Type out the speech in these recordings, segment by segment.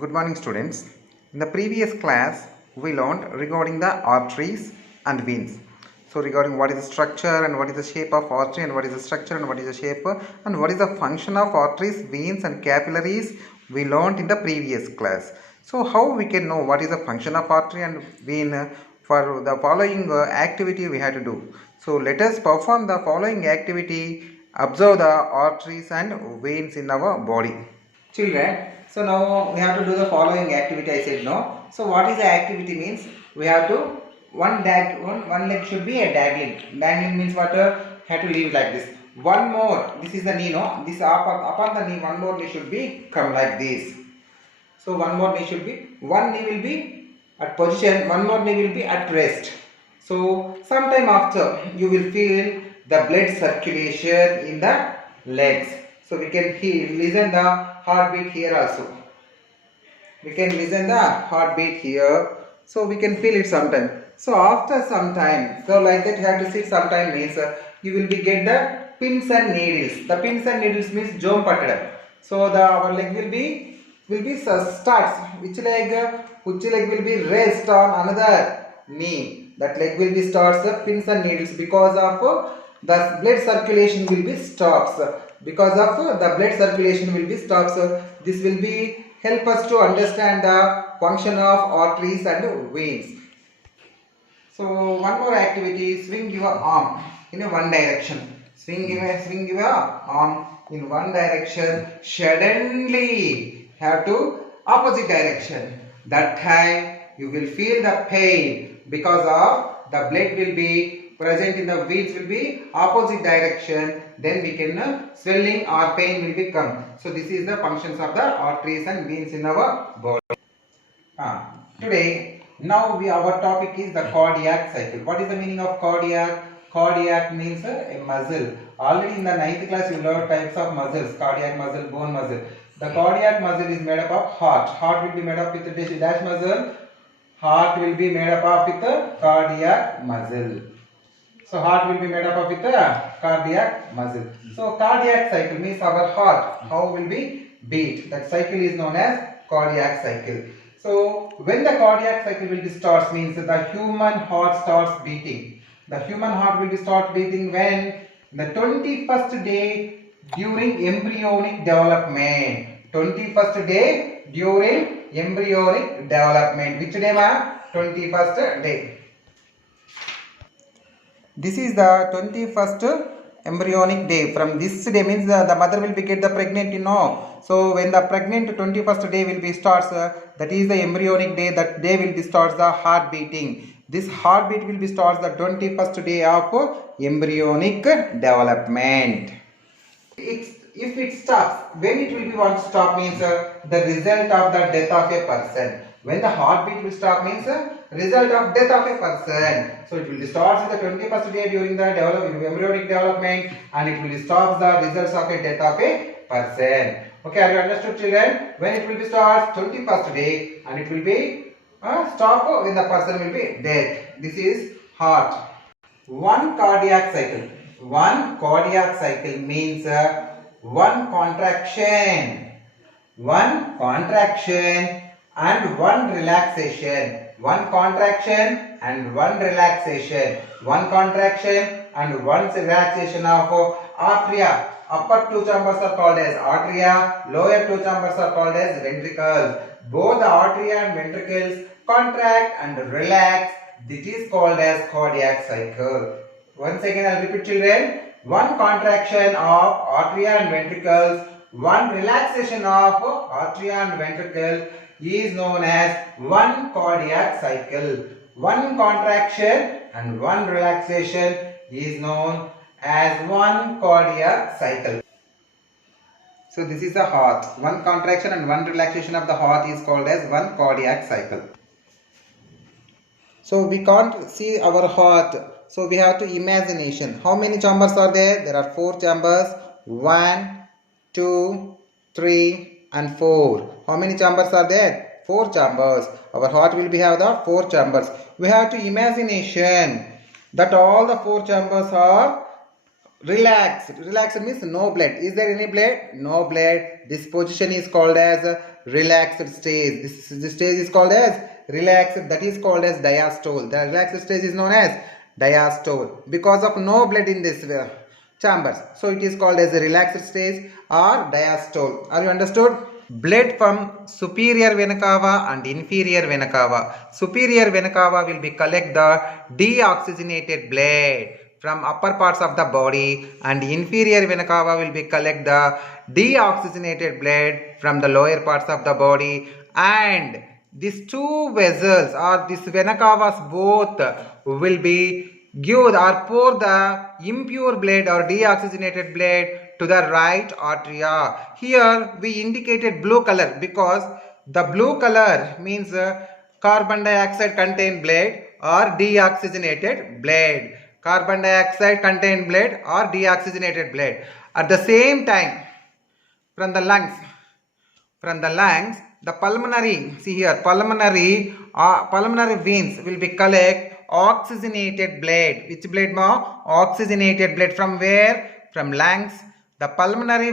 Good morning, students. In the previous class, we learned regarding the arteries and veins. So, regarding what is the structure and what is the shape of artery and what is the structure and what is the shape and what is the function of arteries, veins and capillaries, we learned in the previous class. So, how we can know what is the function of artery and vein? For the following activity we have to do. So, let us perform the following activity. Observe the arteries and veins in our body. Children, so now we have to do the following activity. I said no. So what is the activity means? We have to one leg should be a dangling. Dangling means what? Have to leave like this. One more. This is the knee, no? This upon the knee. One more knee should be come like this. So one more knee should be. One knee will be at position. One more knee will be at rest. So sometime after you will feel the blood circulation in the legs. So we can listen the heartbeat here also. We can listen the heartbeat here. So we can feel it sometime. So after some time, so like that you have to sit sometime means you will be get the pins and needles. The pins and needles means jom patadam. So our leg will be starts. Which leg will be rest on another knee. That leg will be starts pins and needles because of the blood circulation will be stops. Because of the blood circulation will be stops. This will be help us to understand the function of arteries and veins. So one more activity, swing your arm in a one direction. Swing your arm in one direction. Suddenly have to opposite direction. That time you will feel the pain because of the blood will be present in the veins will be opposite direction. Then we can swelling or pain will become. So this is the functions of the arteries and veins in our body. Today, now our topic is the cardiac cycle. What is the meaning of cardiac? Cardiac means a muscle. Already in the 9th class you learned types of muscles: cardiac muscle, bone muscle. The cardiac muscle is made up of heart. Heart will be made up with the dash muscle. Heart will be made up of with the cardiac muscle. So heart will be made up of with the cardiac muscle. So cardiac cycle means our heart how will be beat. That cycle is known as cardiac cycle. So when the cardiac cycle will be starts means the human heart starts beating. The human heart will be start beating when the 21st day during embryonic development. 21st day during embryonic development. Which day ma? 21st day. This is the 21st embryonic day. From this day means the mother will be get the pregnant, you know. So when the pregnant 21st day will be starts, that is the embryonic day. That day will be starts the heart beating. This heartbeat will be starts the 21st day of embryonic development. If it stops, when it will be want to stop means the result of the death of a person. When the heartbeat will stop means result of death of a person. So it will start with the 21st day during the embryonic development, and it will stop the results of a death of a person. Okay, are you understood, children? When it will be start 21st day, and it will be stop when the person will be dead. This is heart. One cardiac cycle. One cardiac cycle means one contraction and one relaxation. One contraction and one relaxation. One contraction and one relaxation of atria. Upper two chambers are called as atria. Lower two chambers are called as ventricles. Both the atria and ventricles contract and relax. This is called as cardiac cycle. Once again I will repeat, children. One contraction of atria and ventricles, one relaxation of atria and ventricle is known as one cardiac cycle. One contraction and one relaxation is known as one cardiac cycle. So this is the heart. One contraction and one relaxation of the heart is called as one cardiac cycle. So we can't see our heart. So we have to imagination. How many chambers are there? There are 4 chambers. 1, 2, 3 and 4. How many chambers are there? 4 chambers. Our heart will be have the 4 chambers. We have to imagination that all the 4 chambers are relaxed. Relaxed means no blood. Is there any blood? No blood. This position is called as relaxed stage. This stage is called as relaxed, that is called as diastole. The relaxed stage is known as diastole because of no blood in this chambers. So it is called as a relaxed stage or diastole. Are you understood? Blood from superior vena cava and inferior vena cava. Superior vena cava will be collect the deoxygenated blood from upper parts of the body, and inferior vena cava will be collect the deoxygenated blood from the lower parts of the body. And these two vessels or these vena cavas both will be give or pour the impure blood or deoxygenated blood to the right arteria. Here we indicated blue color because the blue color means carbon dioxide contained blood or deoxygenated blood. Carbon dioxide contained blood or deoxygenated blood. At the same time, from the lungs, the pulmonary, see here, pulmonary veins will be collect oxygenated blood. Which blood more? Oxygenated blood. From where? From lungs. The pulmonary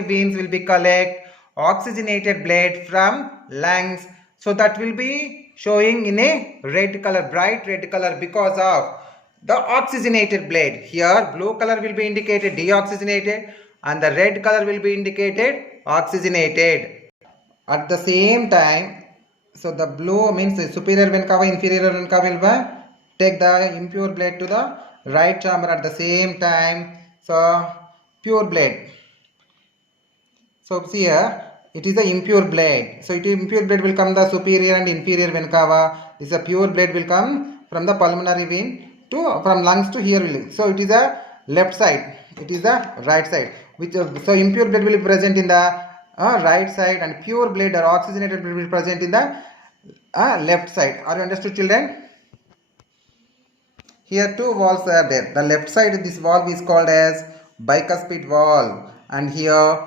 veins will be collect oxygenated blood from lungs. So that will be showing in a red color, bright red color because of the oxygenated blood. Here blue color will be indicated deoxygenated and the red color will be indicated oxygenated. At the same time, so the blue means the superior vena cava, inferior vena cava will take the impure blood to the right chamber at the same time. So pure blood. So see here, it is the impure blood. So it is impure blood will come the superior and inferior vena cava. This is a pure blood will come from the pulmonary vein to from lungs to here. So it is a left side. It is the right side. Which so impure blood will be present in the right side and pure blood or oxygenated blood will be present in the left side. Are you understood, children? Here two valves are there. The left side this valve is called as bicuspid valve and here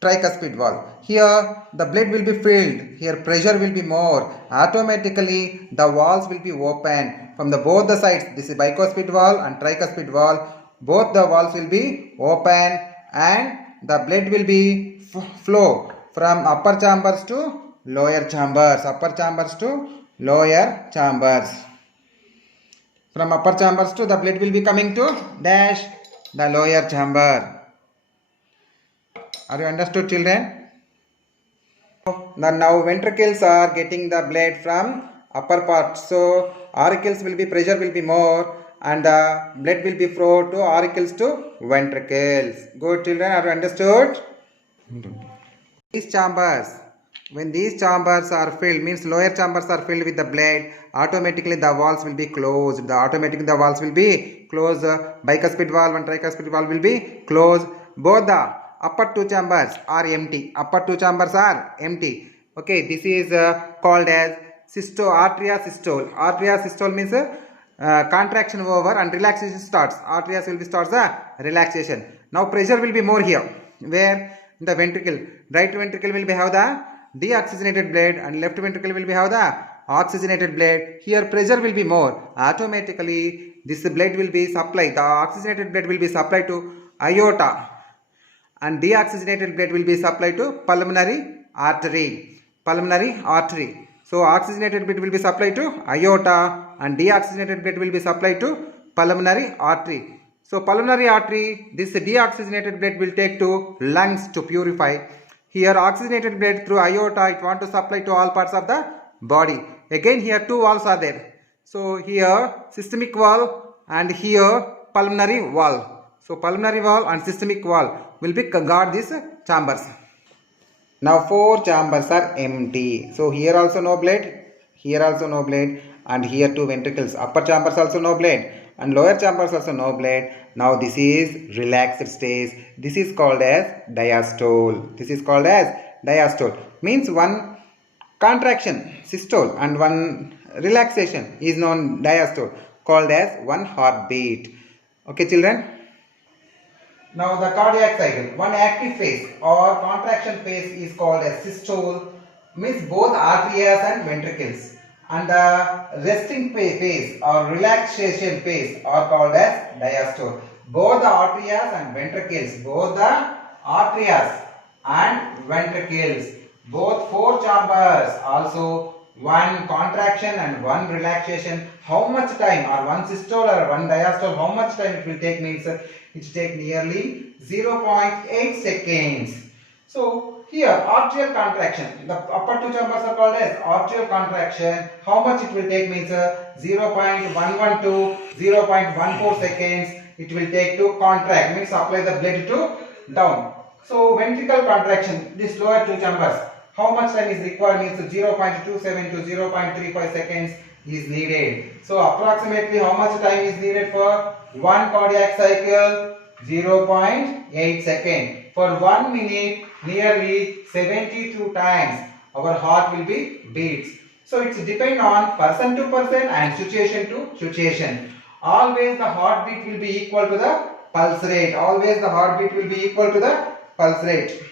tricuspid valve. Here the blood will be filled. Here pressure will be more. Automatically the valves will be open from the both the sides. This is bicuspid valve and tricuspid valve. Both the valves will be open and the blood will be flow from upper chambers to lower chambers. Upper chambers to lower chambers. From upper chambers to the blood will be coming to dash the lower chamber. Are you understood, children? Now ventricles are getting the blood from upper part. So auricles will be pressure will be more and the blood will be flow to auricles to ventricles. Good, children. Are you understood? These chambers, when these chambers are filled, means lower chambers are filled with the blood, automatically the valves will be closed. Automatically the valves will be closed. Bicuspid valve and tricuspid valve will be closed. Both the upper two chambers are empty. Upper two chambers are empty. Okay, this is called as arteria systole. Arteria systole means contraction over and relaxation starts. Arteria will be starts the relaxation. Now pressure will be more here. Where? In the ventricle. Right ventricle will be have the deoxygenated blood and left ventricle will be have the oxygenated blood. Here pressure will be more. Automatically this blood will be supplied. The oxygenated blood will be supplied to aorta and deoxygenated blood will be supplied to pulmonary artery. So oxygenated blood will be supplied to aorta and deoxygenated blood will be supplied to pulmonary artery. So pulmonary artery, this deoxygenated blood will take to lungs to purify. Here oxygenated blood through aorta it want to supply to all parts of the body. Again here two valves are there. So here systemic valve and here pulmonary valve. So pulmonary valve and systemic valve will be guard these chambers. Now four chambers are empty. So here also no blood, here also no blood and here two ventricles. Upper chambers also no blood and lower chambers also no blood. Now this is relaxed stage. This is called as diastole. This is called as diastole. Means one contraction systole and one relaxation is known diastole, called as one heartbeat. Okay, children. Now the cardiac cycle. One active phase or contraction phase is called as systole. Means both arteries and ventricles. And the resting phase or relaxation phase are called as diastole. Both the arteries and ventricles, both the arteries and ventricles. Both four chambers. Also one contraction and one relaxation. How much time, or one systole or one diastole, how much time it will take means it take nearly 0.8 seconds. So here arterial contraction, the upper two chambers are called as arterial contraction. How much it will take means 0.11 to 0.14 seconds it will take to contract, means apply the blood to down. So ventricle contraction, this lower two chambers, how much time is required means 0.27 to 0.35 seconds is needed. So approximately how much time is needed for one cardiac cycle? 0.8 second. For 1 minute, nearly 72 times our heart will be beats. So it's depend on person to person and situation to situation. Always the heartbeat will be equal to the pulse rate. Always the heartbeat will be equal to the pulse rate.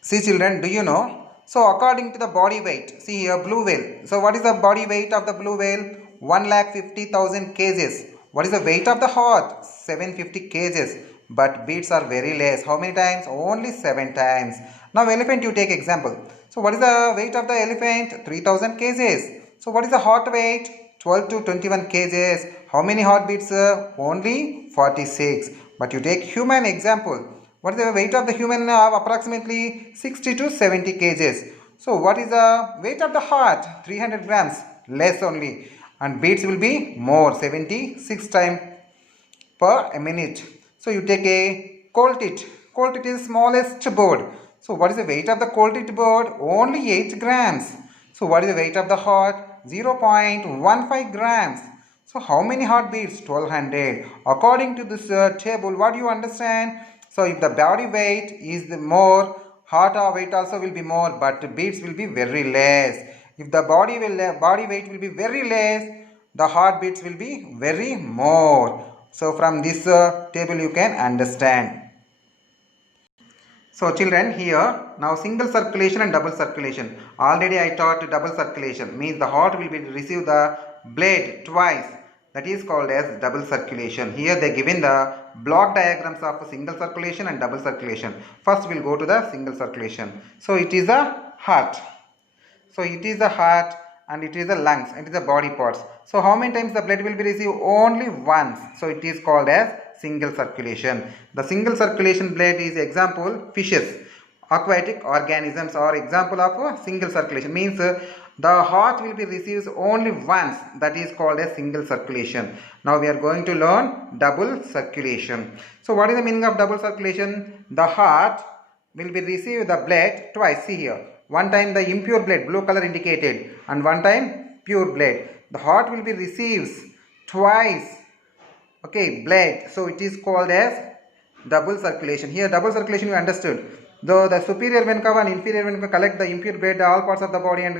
See children, do you know? So according to the body weight, see here blue whale. So what is the body weight of the blue whale? 1,50,000 kgs. What is the weight of the heart? 750 kgs. But beats are very less. How many times? Only 7 times. Now elephant you take example. So what is the weight of the elephant? 3,000 kgs. So what is the heart weight? 12 to 21 kgs. How many heartbeats? Only 46. But you take human example. What is the weight of the human? Approximately 60 to 70 kgs. So what is the weight of the heart? 300 grams. Less only. And beats will be more. 76 times per minute. So you take a coal tit. Coal tit is smallest bird. So what is the weight of the coal tit bird? Only 8 grams. So what is the weight of the heart? 0.15 grams. So how many heartbeats? 1200. According to this table, what do you understand? So if the body weight is more, heart weight also will be more, but beats will be very less. If the body weight will be very less, the heartbeats will be very more. So from this table you can understand. So children, here now single circulation and double circulation. Already I taught double circulation, means the heart will be receive the blood twice. That is called as double circulation. Here they given the block diagrams of single circulation and double circulation. First we will go to the single circulation. So it is a heart. So it is the heart and it is the lungs, it is the body parts. So how many times the blood will be received? Only once. So it is called as single circulation. The single circulation blood is example fishes, aquatic organisms are example of single circulation, means the heart will be received only once. That is called as single circulation. Now we are going to learn double circulation. So what is the meaning of double circulation? The heart will be receive the blood twice. See here, one time the impure blood, blue color indicated, and one time pure blood. The heart will be receives twice, okay, blood. So it is called as double circulation. Here double circulation you understood. Though the superior vena cava and inferior vena cava collect the impure blood all parts of the body and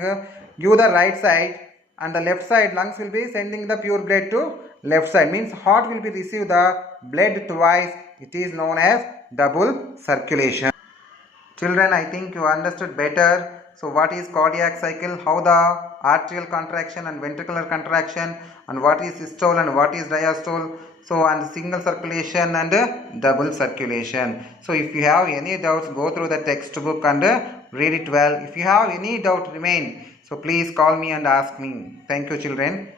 give the right side, and the left side lungs will be sending the pure blood to left side, means heart will be receive the blood twice. It is known as double circulation. Children, I think you understood better. So what is cardiac cycle, how the arterial contraction and ventricular contraction, and what is systole and what is diastole, so and single circulation and double circulation. So if you have any doubts, go through the textbook and read it well. If you have any doubt remain, so please call me and ask me. Thank you children.